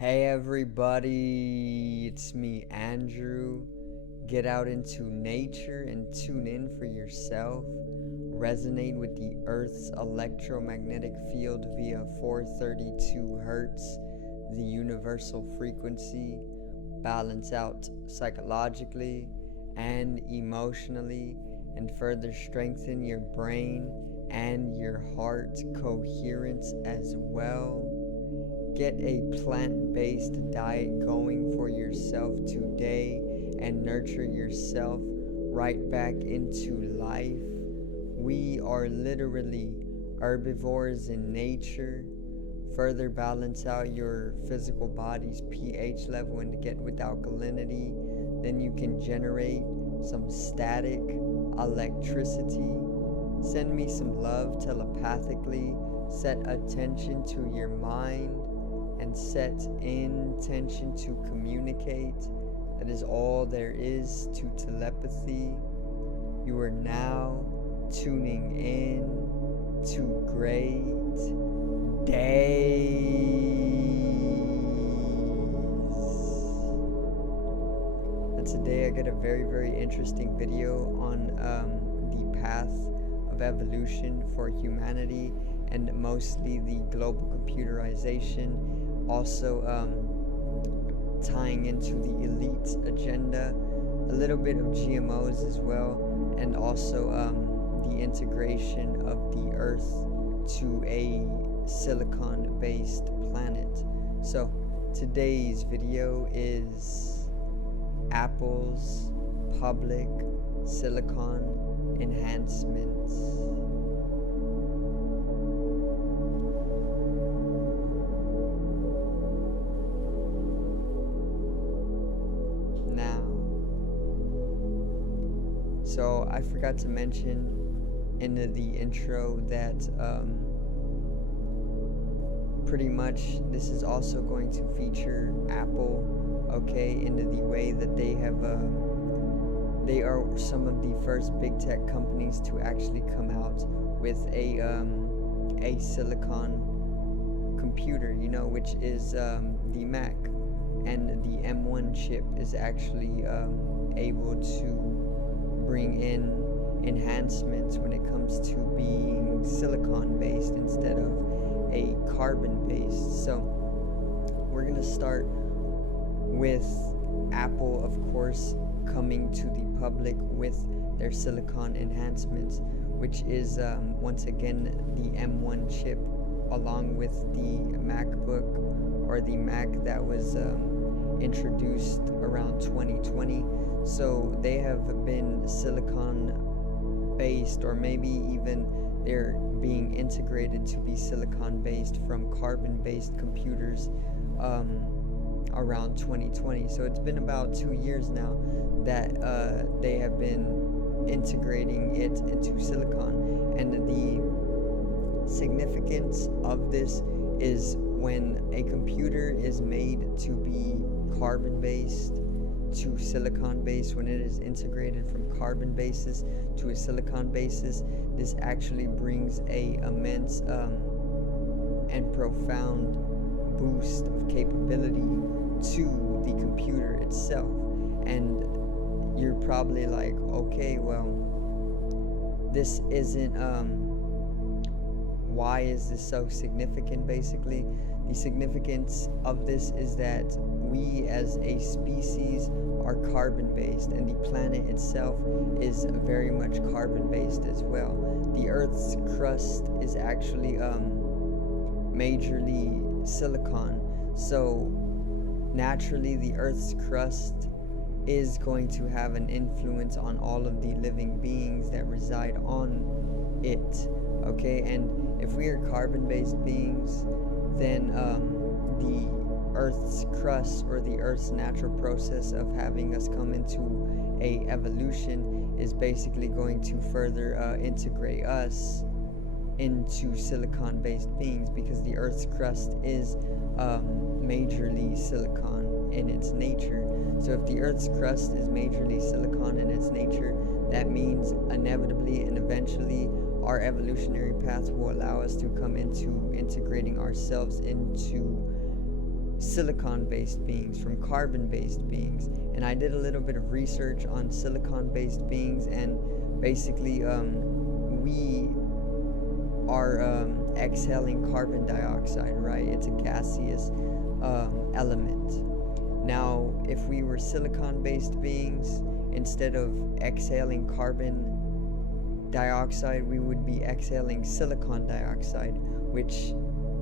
Hey everybody, it's me Andrew. Get out into nature and tune in for yourself. Resonate with the Earth's electromagnetic field via 432 Hertz, the universal frequency. Balance out psychologically and emotionally, and further strengthen your brain and your heart coherence as well. Get a plant-based diet going for yourself today and nurture yourself right back into life. We are literally herbivores in nature. Further balance out your physical body's pH level and get with alkalinity. Then you can generate some static electricity. Send me some love telepathically. Set attention to your mind and set intention to communicate. That is all there is to telepathy. You are now tuning in to great days. And today I got a very interesting video on the path of evolution for humanity, and mostly the global computerization, also tying into the elite agenda, a little bit of GMOs as well, and also the integration of the Earth to a silicon-based planet. So today's video is Apple's public silicon enhancements. So I forgot to mention in the intro that pretty much this is also going to feature Apple, okay, into the way that they have they are some of the first big tech companies to actually come out with a silicon computer, you know, which is the Mac, and the M1 chip is actually able to bring in enhancements when it comes to being silicon based instead of a carbon based. So we're gonna start with Apple, of course, coming to the public with their silicon enhancements, which is once again the M1 chip, along with the MacBook or the Mac that was introduced around 2020. So they have been silicon based, or maybe even they're being integrated to be silicon based from carbon based computers around 2020. So it's been about 2 years now that they have been integrating it into silicon. And the significance of this is when a computer is made to be carbon based to silicon based, when it is integrated from carbon basis to a silicon basis, this actually brings a immense and profound boost of capability to the computer itself. And you're probably like, okay, well, this isn't why is this so significant? Basically, the significance of this is that we as a species are carbon based, and the planet itself is very much carbon based as well. The Earth's crust is actually majorly silicon, so naturally the Earth's crust is going to have an influence on all of the living beings that reside on it, okay? And if we are carbon-based beings, then the Earth's crust, or the Earth's natural process of having us come into a evolution, is basically going to further integrate us into silicon-based beings, because the Earth's crust is majorly silicon in its nature. So if the Earth's crust is majorly silicon in its nature, that means inevitably and eventually our evolutionary path will allow us to come into integrating ourselves into silicon-based beings, from carbon-based beings. And I did a little bit of research on silicon-based beings, and basically we are exhaling carbon dioxide, right? It's a gaseous element. Now, if we were silicon-based beings, instead of exhaling carbon dioxide, we would be exhaling silicon dioxide, which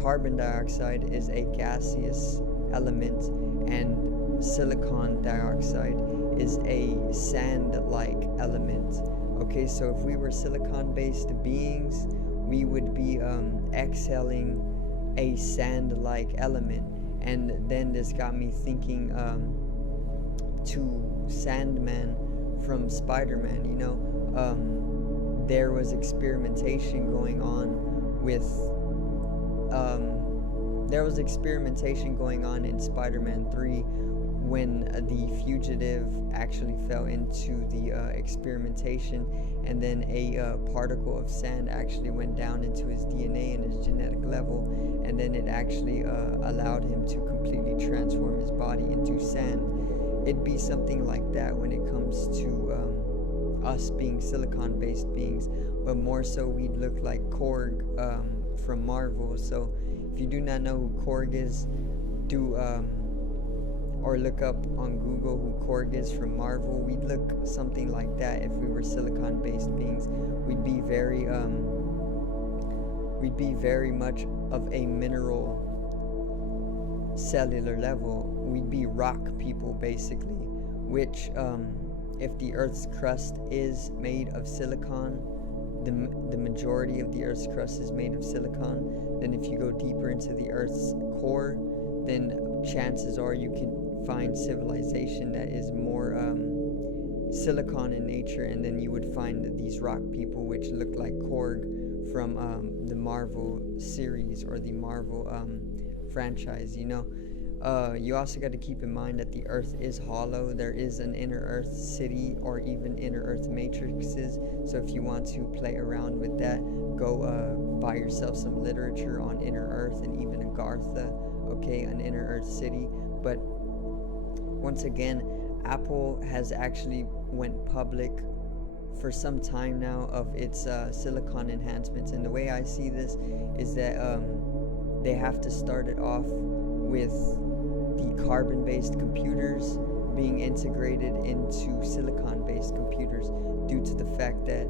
carbon dioxide is a gaseous element, and silicon dioxide is a sand-like element. Okay, so if we were silicon-based beings, we would be exhaling a sand-like element. And then this got me thinking to Sandman from Spider-Man. There was experimentation going on with in Spider-Man 3 when the fugitive actually fell into the experimentation, and then a particle of sand actually went down into his DNA and his genetic level, and then it actually allowed him to completely transform his body into sand. It'd be something like that when it comes to us being silicon-based beings, but more so we'd look like Korg from Marvel. So if you do not know who Korg is, do or look up on Google who Korg is from Marvel. We'd look something like that if we were silicon-based beings. We'd be very much of a mineral cellular level. We'd be rock people, basically, which if the Earth's crust is made of silicon, the majority of the Earth's crust is made of silicon, then if you go deeper into the Earth's core, then chances are you can find civilization that is more silicon in nature, and then you would find these rock people which look like Korg from the Marvel series or the Marvel franchise. You also got to keep in mind that the Earth is hollow. There is an inner Earth city or even inner Earth matrices. So if you want to play around with that, go buy yourself some literature on inner Earth and even Agartha, okay, an inner Earth city. But once again, Apple has actually went public for some time now of its silicon enhancements, and the way I see this is that they have to start it off with the carbon-based computers being integrated into silicon-based computers, due to the fact that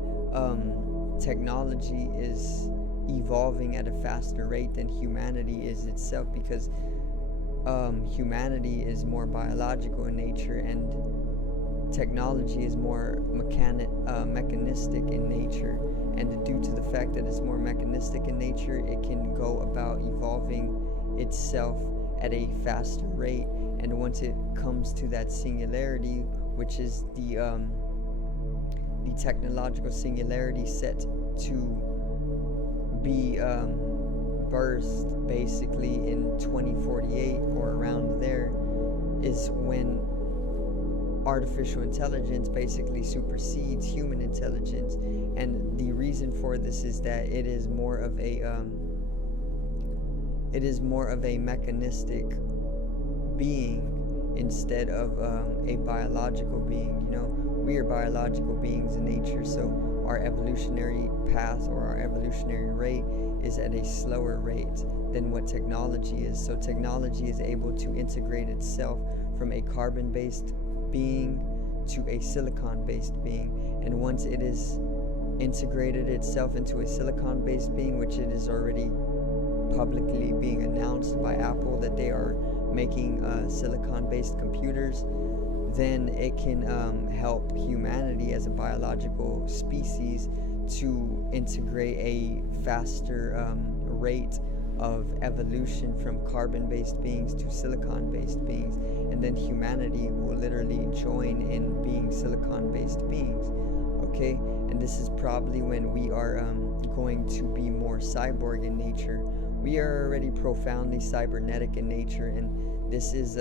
technology is evolving at a faster rate than humanity is itself, because humanity is more biological in nature and technology is more mechanistic in nature. And due to the fact that it's more mechanistic in nature, it can go about evolving itself at a faster rate. And once it comes to that singularity, which is the technological singularity set to be birthed basically in 2048 or around there, is when artificial intelligence basically supersedes human intelligence. And the reason for this is that it is more of a mechanistic being instead of a biological being. We are biological beings in nature, so our evolutionary path or our evolutionary rate is at a slower rate than what technology is. So technology is able to integrate itself from a carbon-based being to a silicon-based being, and once it is integrated itself into a silicon-based being, which it is already publicly being announced by Apple that they are making silicon-based computers, then it can help humanity as a biological species to integrate a faster rate of evolution from carbon-based beings to silicon-based beings, and then humanity will literally join in being silicon-based beings, okay? And this is probably when we are going to be more cyborg in nature. We are already profoundly cybernetic in nature, and this is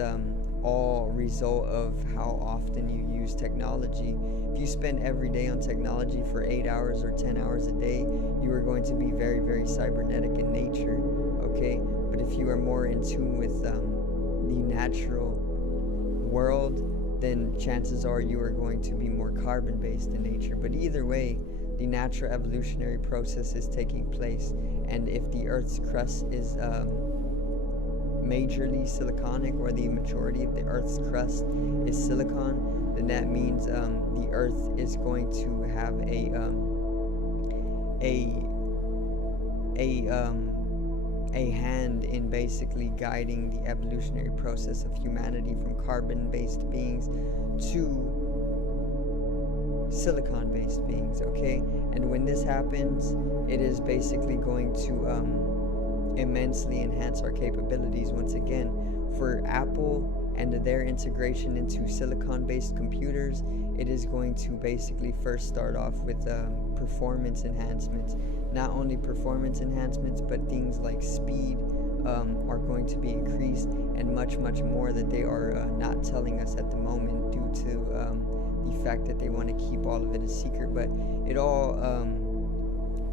all result of how often you use technology. If you spend every day on technology for 8 hours or 10 hours a day, you are going to be very, very cybernetic in nature, okay? But if you are more in tune with natural world, then chances are you are going to be more carbon based in nature. But either way, the natural evolutionary process is taking place, and if the Earth's crust is majorly siliconic, or the majority of the Earth's crust is silicon, then that means the Earth is going to have a hand in basically guiding the evolutionary process of humanity from carbon-based beings to silicon-based beings, okay? And when this happens, it is basically going to immensely enhance our capabilities. Once again, for Apple and their integration into silicon-based computers, it is going to basically first start off with performance enhancements. Not only performance enhancements, but things like speed are going to be increased, and much more that they are not telling us at the moment due to the fact that they want to keep all of it a secret. But it all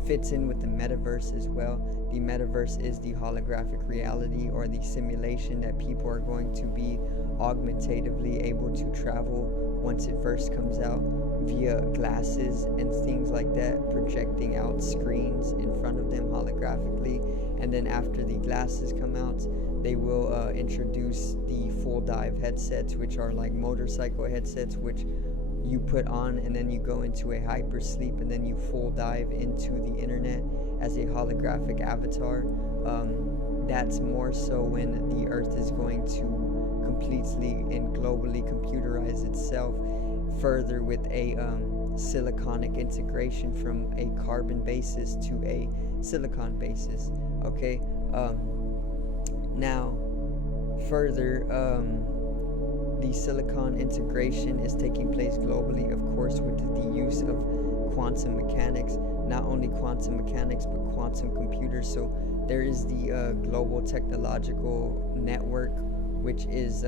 fits in with the metaverse as well. The metaverse is the holographic reality, or the simulation that people are going to be augmentatively able to travel once it first comes out via glasses and things like that, projecting out screens in front of them holographically. And then after the glasses come out, they will introduce the full dive headsets, which are like motorcycle headsets, which you put on and then you go into a hyper sleep, and then you full dive into the internet as a holographic avatar. That's more so when the Earth is going to completely and globally computerize itself further with a siliconic integration from a carbon basis to a silicon basis. Okay, now further, the silicon integration is taking place globally, of course, with the use of quantum mechanics. Not only quantum mechanics, but quantum computers. So there is the global technological network, which is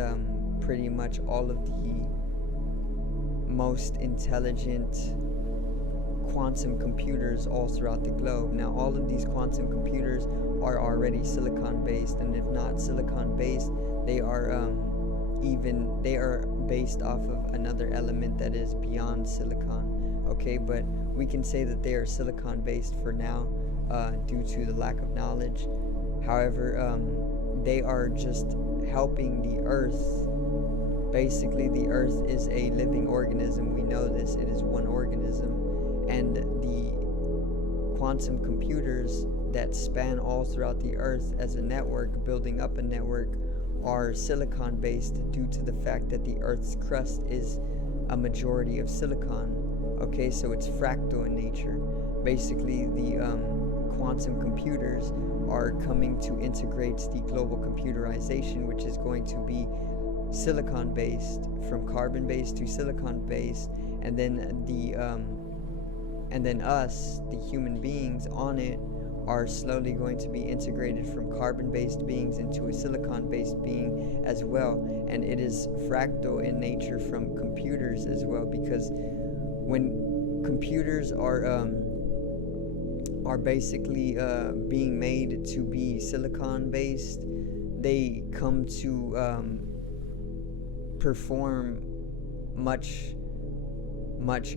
pretty much all of the most intelligent quantum computers all throughout the globe. Now, all of these quantum computers are already silicon based, and if not silicon based, they are based off of another element that is beyond silicon. Okay, but we can say that they are silicon based for now due to the lack of knowledge. However, they are just helping the Earth. Basically, the Earth is a living organism. We know this. It is one organism. And the quantum computers that span all throughout the Earth as a network, building up a network, are silicon based due to the fact that the Earth's crust is a majority of silicon. Okay, so it's fractal in nature. Basically, the quantum computers are coming to integrate the global computerization, which is going to be silicon based, from carbon based to silicon based, and then us, the human beings on it, are slowly going to be integrated from carbon-based beings into a silicon-based being as well. And it is fractal in nature from computers as well, because when computers are basically being made to be silicon-based, they come to perform much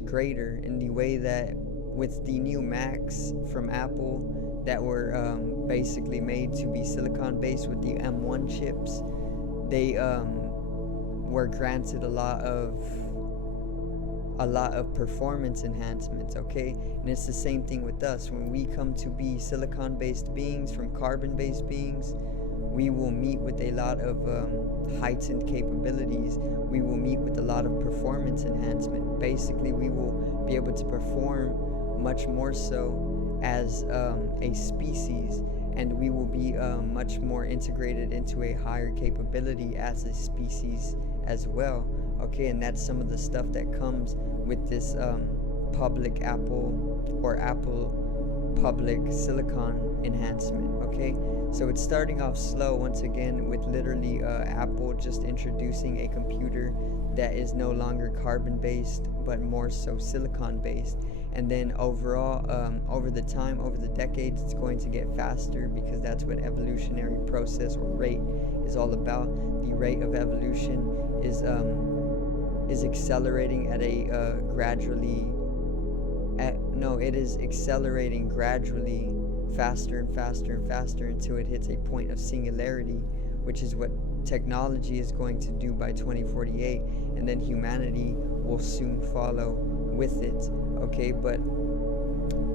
greater in the way that with the new Macs from Apple that were basically made to be silicon based with the M1 chips, they were granted a lot of performance enhancements. Okay, and it's the same thing with us. When we come to be silicon based beings from carbon based beings, we will meet with a lot of heightened capabilities. We will meet with a lot of performance enhancement. Basically, we will be able to perform much more so as a species, and we will be much more integrated into a higher capability as a species as well. Okay, and that's some of the stuff that comes with this public Apple or Apple public silicon enhancement. Okay, so it's starting off slow once again with literally Apple just introducing a computer that is no longer carbon based but more so silicon based, and then overall over the decades, it's going to get faster, because that's what evolutionary process or rate is all about. the rate of evolution is accelerating at a it is accelerating gradually, faster and faster and faster, until it hits a point of singularity, which is what technology is going to do by 2048, and then humanity will soon follow with it. Okay, but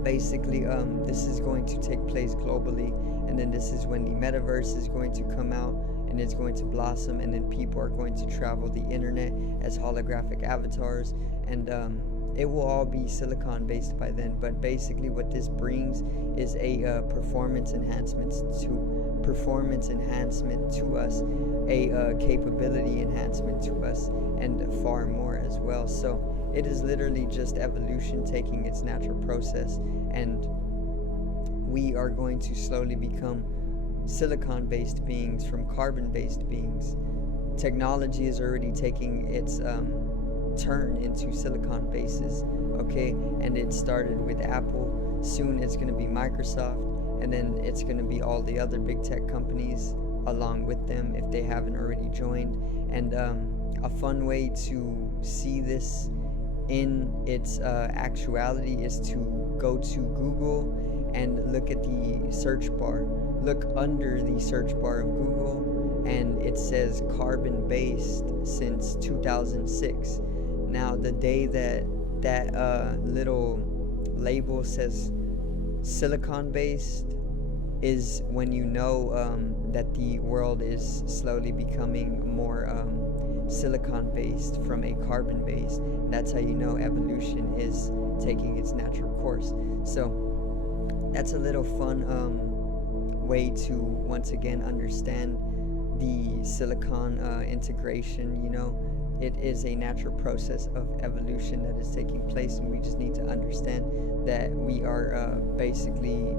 basically this is going to take place globally, and then this is when the metaverse is going to come out and it's going to blossom, and then people are going to travel the internet as holographic avatars, and it will all be silicon based by then. But basically what this brings is a performance enhancement to us, a capability enhancement to us, and far more as well. So it is literally just evolution taking its natural process, and we are going to slowly become silicon based beings from carbon based beings. Technology is already taking its turn into silicon bases, okay, and it started with Apple. Soon it's going to be Microsoft, and then it's going to be all the other big tech companies along with them if they haven't already joined. And a fun way to see this in its actuality is to go to Google and look at the search bar. Look under the search bar of Google, and it says carbon based since 2006. Now the day that little label says silicon based is when you know that the world is slowly becoming more silicon based from a carbon based. That's how you know evolution is taking its natural course. So that's a little fun way to once again understand the silicon integration. You know, it is a natural process of evolution that is taking place, and we just need to understand that we are basically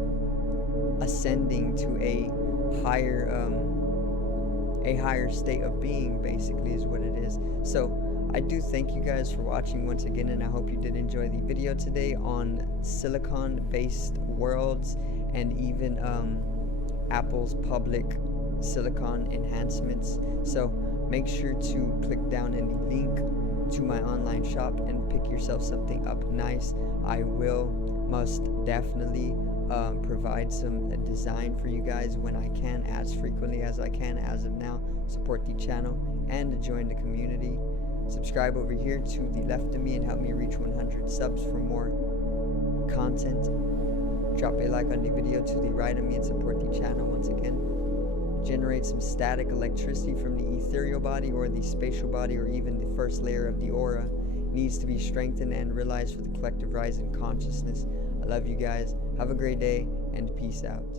ascending to a higher state of being, basically, is what it is. So I do thank you guys for watching once again, and I hope you did enjoy the video today on silicon based worlds, and even Apple's public silicon enhancements. So make sure to click down in the link to my online shop and pick yourself something up nice. I will most definitely provide some design for you guys when I can, as frequently as I can as of now. Support the channel and join the community. Subscribe over here to the left of me and help me reach 100 subs for more content. Drop a like on the video to the right of me and support the channel once again. Generate some static electricity from the ethereal body or the spatial body, or even the first layer of the aura. Needs to be strengthened and realized for the collective rise in consciousness. I love you guys. Have a great day, and peace out.